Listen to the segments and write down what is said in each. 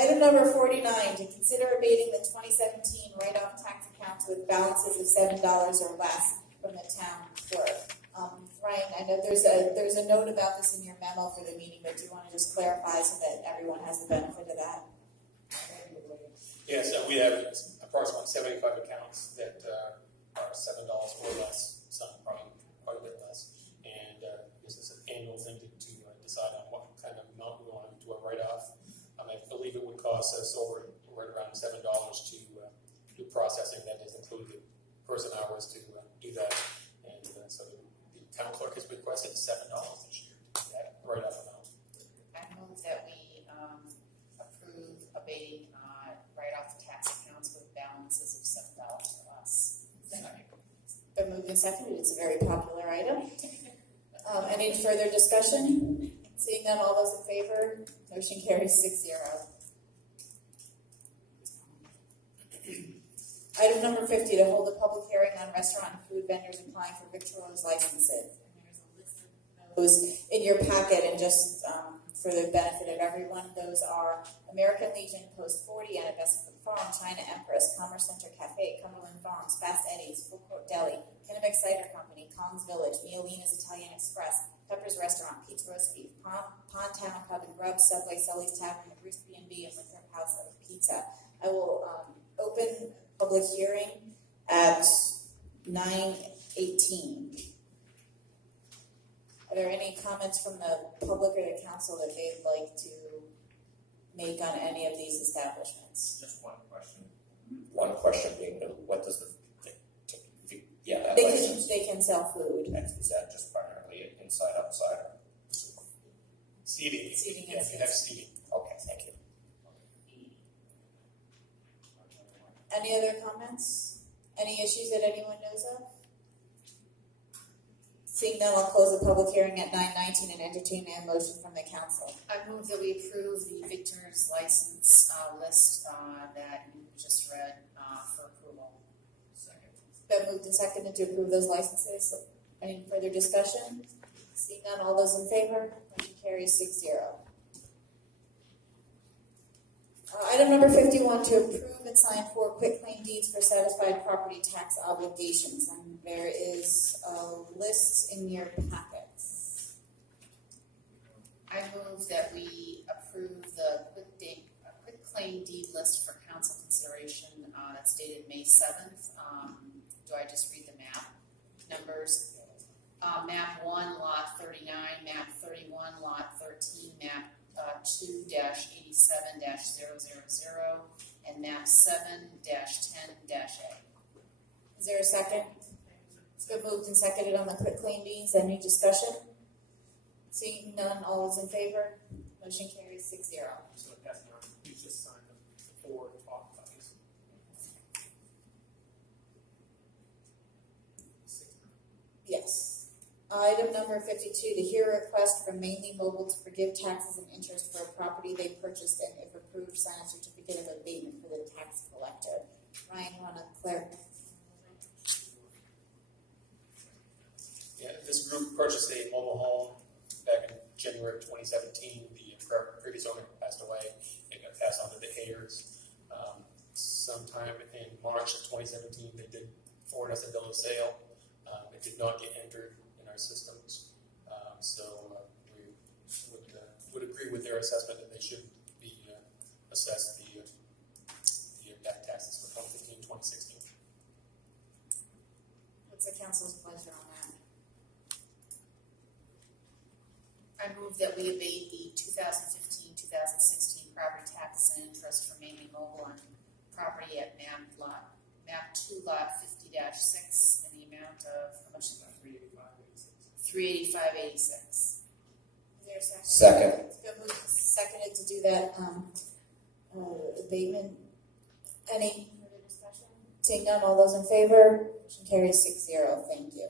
Item number 49, to consider abating the 2017 write-off tax accounts with balances of $7 or less from the town clerk. Ryan, I know there's a note about this in your memo for the meeting, but do you want to just clarify so that everyone has the benefit of that? Yes, we have approximately 75 accounts that are $7 or less, some probably quite a bit less. And this is an annual thing to decide on what kind of amount we want to do a write-off. I believe it would cost us right around $7 to do processing. That has included person hours to do that. And so the town clerk has requested $7 this year to do that write-off amount. I move that we approve abating write-off tax accounts with balances of $7 or less. Been moved and seconded. It's a very popular item. Any further discussion? Seeing none, all those in favor? Motion carries 6-0. Item number 50, to hold a public hearing on restaurant and food vendors applying for victuals licenses. There's a list of those in your packet, and just for the benefit of everyone, those are American Legion, Post 40, and Investment Farm, China Empress, Commerce Center Cafe, Cumberland Farms, Fast Eddie's, Full Court Deli, Kennebec Cider Company, Kong's Village, Miolina's Italian Express, Pepper's Restaurant, Pete's Roast Beef, Pond Town Pub and Grub, Subway, Sully's Tavern, the Bruce B&B, and Winthrop House of Pizza. I will open public hearing at 9:18. Are there any comments from the public or the council that they'd like to make on any of these establishments? Just one question. One question being, what does they can sell food. Is that just primarily inside, outside? Or? Seating. Yes, you have seating. Okay, thank you. Any other comments? Any issues that anyone knows of? Seeing none, I'll close the public hearing at 9:19 and entertain a motion from the council. I move that we approve the victor's license list that you just read for approval. Second. Been moved and seconded to approve those licenses. Any further discussion? Seeing none, all those in favor? Motion carries 6-0. Item number 51, to approve and sign 4 quitclaim deeds for satisfied property tax obligations. And there is a list in your packets. I move that we approve the quitclaim deed list for council consideration that's dated May 7th. Do I just read the map numbers? Map 1, lot 39, map 31, lot 13, map 2-87-000, and map 7-10-A. Is there a second? It's been moved and seconded on the quitclaim deeds. Any discussion? Seeing none, all those in favor? Motion carries 6-0. So that's not, you just signed the 4 top copies. Yes. Item number 52, to hear a request from Maine Municipal to forgive taxes and interest for a property they purchased, and if approved, sign a certificate of abatement for the tax collector. Ryan, you want to clarify? Yeah, this group purchased a mobile home back in January of 2017. The previous owner passed away. It got passed on to the heirs. Sometime in March of 2017, they did forward us a bill of sale. It did not get entered in our systems, so we would agree with their assessment that they should be assessed the back taxes for 2015-2016. What's the council's pleasure on that? I move that we abate the 2015-2016 property taxes and interest for Maine Municipal on property at map 2, lot 50-6, in the amount of, how much is that? $385.86. Is there a second? Second. It's been moved and seconded to do that abatement. Any further discussion? Seeing none, all those in favor? Motion carries 6-0. Thank you.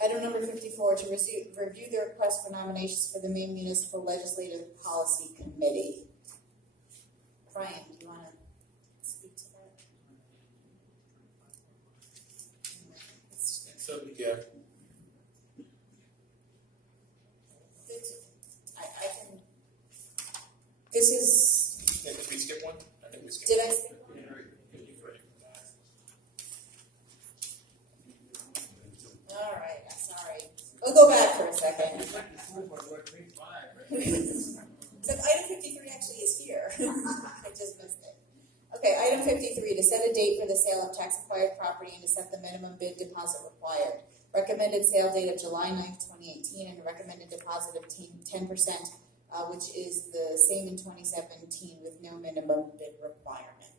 Item number 54, to review the request for nominations for the Maine Municipal Legislative Policy Committee. Brian, do you want to speak to that? So, yeah. This is Did I say? All right, sorry. We'll go back for a second. So item 53 actually is here. I just missed it. Okay, item 53, to set a date for the sale of tax-acquired property and to set the minimum bid deposit required. Recommended sale date of July 9th, 2018, and a recommended deposit of 10%, which is the same in 2017 with no minimum bid requirement.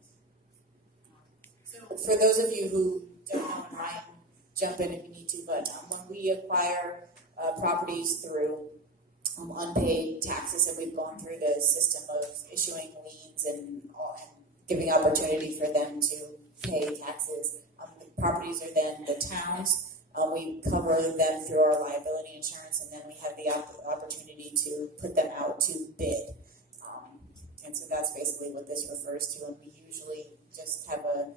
So for those of you who don't know, and Ryan, jump in if you need to, but when we acquire properties through unpaid taxes, and we've gone through the system of issuing liens and giving opportunity for them to pay taxes, the properties are then the town's. We cover them through our liability insurance, and then we have the opportunity to put them out to bid. And so that's basically what this refers to. And we usually just have the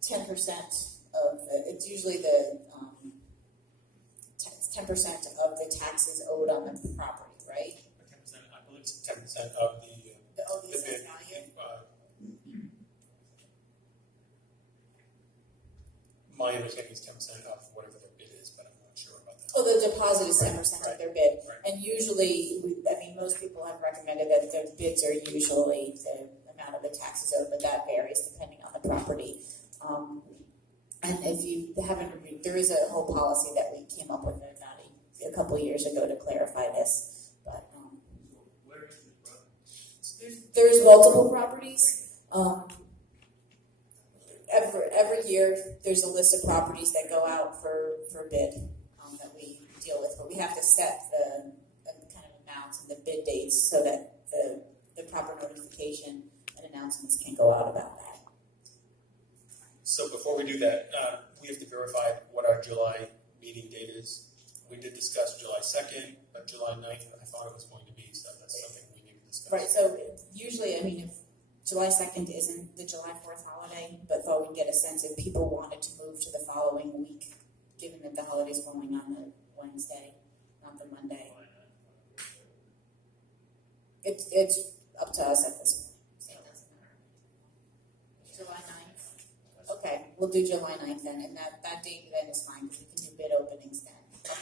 10% of it's usually the 10% of the taxes owed on the property, right? 10%, I believe it's 10% of the bid value. My understanding is 10% of whatever the bid is, but I'm not sure about that. Oh, the deposit is 10% of their bid. Right. And usually, most people have recommended that their bids are usually the amount of the taxes owed, but that varies depending on the property. And if you haven't reviewed, there is a whole policy that we came up with about a couple of years ago to clarify this. But where is this from? there's multiple properties. Every year, there's a list of properties that go out for bid that we deal with, but we have to set the kind of amounts and the bid dates so that the proper notification and announcements can go out about that. So before we do that, we have to verify what our July meeting date is. We did discuss July 2nd, but July 9th, I thought it was going to be, so that's something we need to discuss. Right, so usually, if July 2nd isn't the July 4th holiday, but thought we'd get a sense if people wanted to move to the following week, given that the holiday's falling on the Wednesday, not the Monday. It's up to us at this point. It doesn't matter. July 9th? Okay, we'll do July 9th then, and that date then is fine, because we can do bid openings then.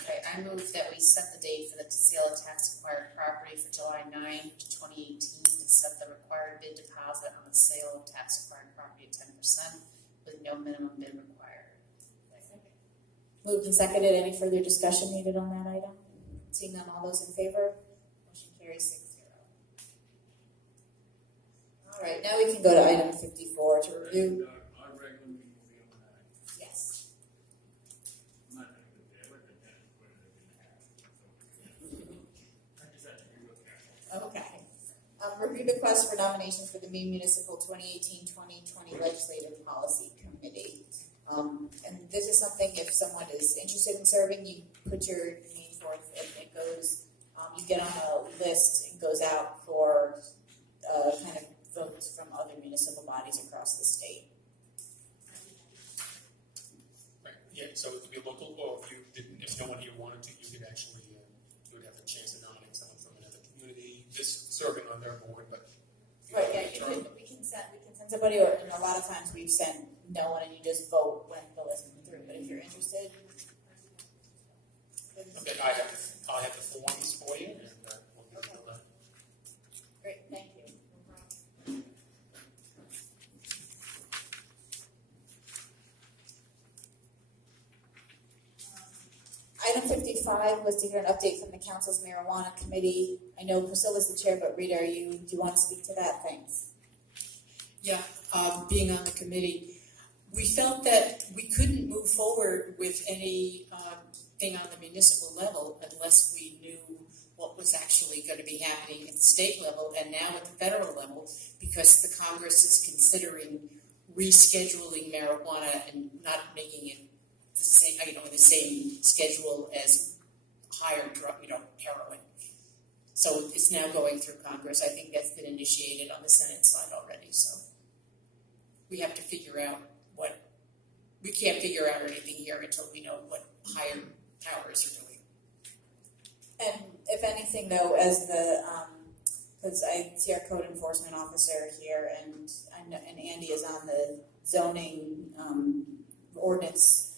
Okay, I move that we set the date for the sale of tax-acquired property for July 9, 2018, to set the required bid deposit on the sale of tax-acquired property at 10%, with no minimum bid required. Moved and seconded. Any further discussion needed on that item? Seeing none, all those in favor? Motion carries 6-0. All right, now we can go to item 54 to review. Our regular meeting will be on the 9th. Yes. I'm not going to go there, but then put it in half. I just have to be real careful. Okay. Review request for nomination for the Maine Municipal 2018-2020 Legislative Policy Committee. And this is something, if someone is interested in serving, you put your name forth and it goes, you get on a list and goes out for kind of votes from other municipal bodies across the state. Right. Yeah, so it could be local, or if no one here wanted to, you could actually, you would have a chance to nominate someone from another community, just serving on their board, but. Right, yeah, we can send somebody, or a lot of times we've sent no one and you just vote when the list comes through, but if you're interested. Okay, I'll have the forms for you, and we'll get to that. Great, thank you. Item 55 was to hear an update from the council's marijuana committee. I know Priscilla's the chair, but Rita, do you want to speak to that? Thanks. Yeah, being on the committee, we felt that we couldn't move forward with any thing on the municipal level unless we knew what was actually going to be happening at the state level and now at the federal level, because the Congress is considering rescheduling marijuana and not making it the same schedule as higher drug, heroin. So it's now going through Congress. I think that's been initiated on the Senate side already. So we have to figure out we can't figure out anything here until we know what higher powers are doing. And if anything, though, as the because I see our code enforcement officer here, and Andy is on the zoning ordinance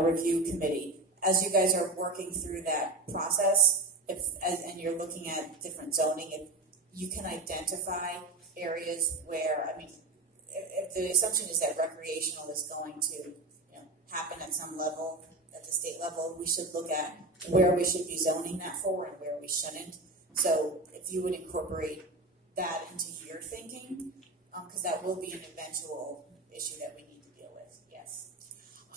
review committee. As you guys are working through that process, and you're looking at different zoning, if you can identify areas where, I mean, if the assumption is that recreational is going to happen at some level, at the state level, we should look at where we should be zoning that for and where we shouldn't. So if you would incorporate that into your thinking, because that will be an eventual issue that we need to deal with. Yes.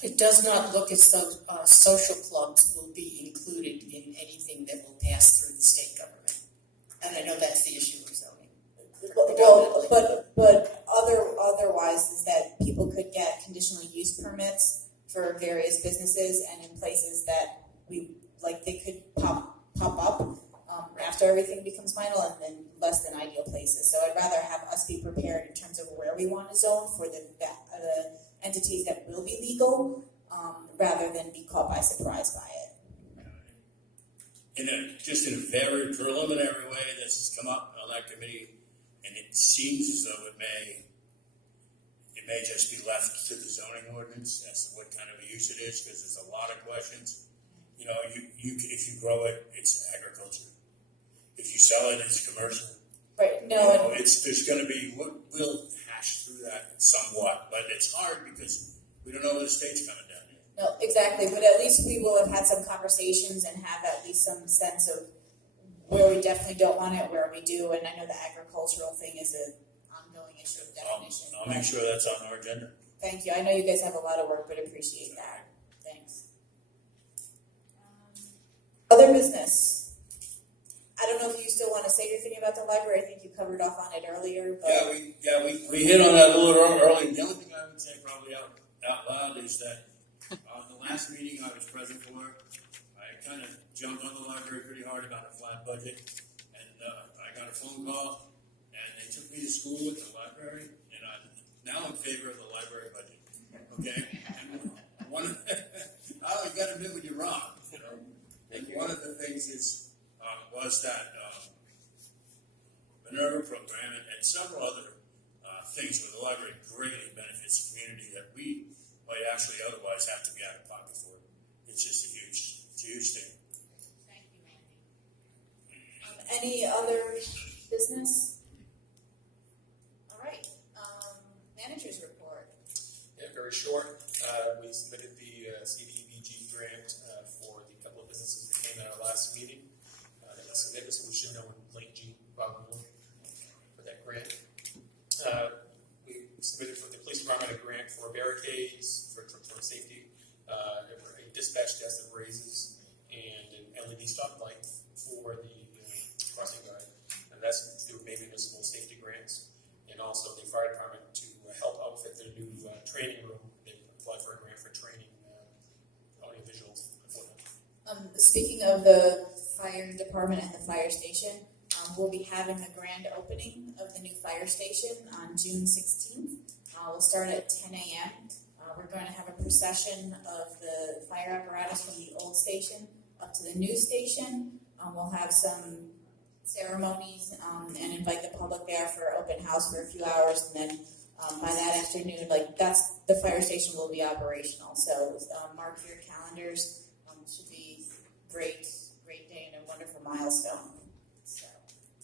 It does not look as though social clubs will be included in anything that will pass through the state government. And I know that's the issue of zoning. Well, but otherwise is that people could get conditional use permits for various businesses, and in places that they could pop up after everything becomes final, and then less than ideal places. So I'd rather have us be prepared in terms of where we want to zone for the entities that will be legal, rather than be caught by surprise by it. Just in a very preliminary way, this has come up on that committee, and it seems as though it may just be left to the zoning ordinance as to what kind of a use it is, because there's a lot of questions. You if you grow it, it's agriculture. If you sell it, it's commercial. Right. No. There's going to be. We'll hash through that somewhat, but it's hard because we don't know where the state's coming down here. No, exactly. But at least we will have had some conversations and have at least some sense of where we definitely don't want it, where we do. And I know the agricultural thing is an ongoing issue of definition. I'll make sure that's on our agenda. Thank you. I know you guys have a lot of work, but appreciate that. Thanks. Other business. I don't know if you still want to say anything about the library. I think you covered off on it earlier. But we hit on that a little early. The only thing I would say probably out loud is that the last meeting I was present for, I kind of jumped on the library pretty hard about a flat budget, and I got a phone call, and they took me to school at the library, and I'm now in favor of the library budget. Okay, and you got to admit when you're wrong. And one of the things was that Minerva program and several other things where the library greatly benefits the community that we might actually otherwise have to be out of pocket for. It's just a huge thing. Thank you, Andy. any other business? All right. Manager's report. Yeah, very short. We submitted the CDBG grant for the couple of businesses that came at our last meeting. That was submitted, so we should know in late June probably for that grant. We submitted for the police department a grant for barricades for safety, a dispatch desk that raises, and an LED stop light for the crossing guard. And that's through Maine Municipal safety grants, and also the fire department to help outfit their new training room. They applied for a grant for training audiovisual equipment. Speaking of the fire department and the fire station, we'll be having the grand opening of the new fire station on June 16th. We'll start at 10 a.m. We're going to have a procession of the fire apparatus from the old station up to the new station. We'll have some ceremonies and invite the public there for open house for a few hours, and then by that afternoon, the fire station will be operational. So mark your calendars. It should be great day and a wonderful milestone. So,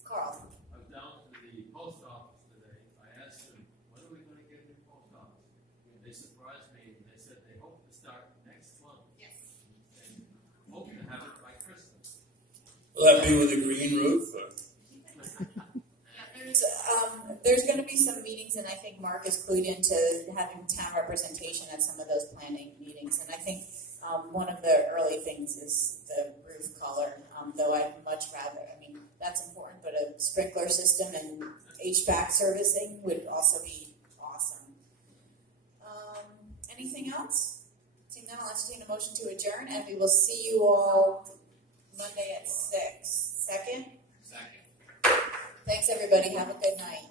Carl. I was down to the post office today. I asked them, when are we going to get a new post office? And they surprised me. They said they hope to start next month. Yes. And hope to have it by Christmas. Will that be with a green roof? There's going to be some meetings, and I think Mark is clued into having town representation at some of those planning meetings. And I think one of the early things is the roof color, though I'd much rather, that's important, but a sprinkler system and HVAC servicing would also be awesome. Anything else? Seeing none, I'll entertain a motion to adjourn, and we will see you all Monday at 6. Second? Second. Thanks, everybody. Have a good night.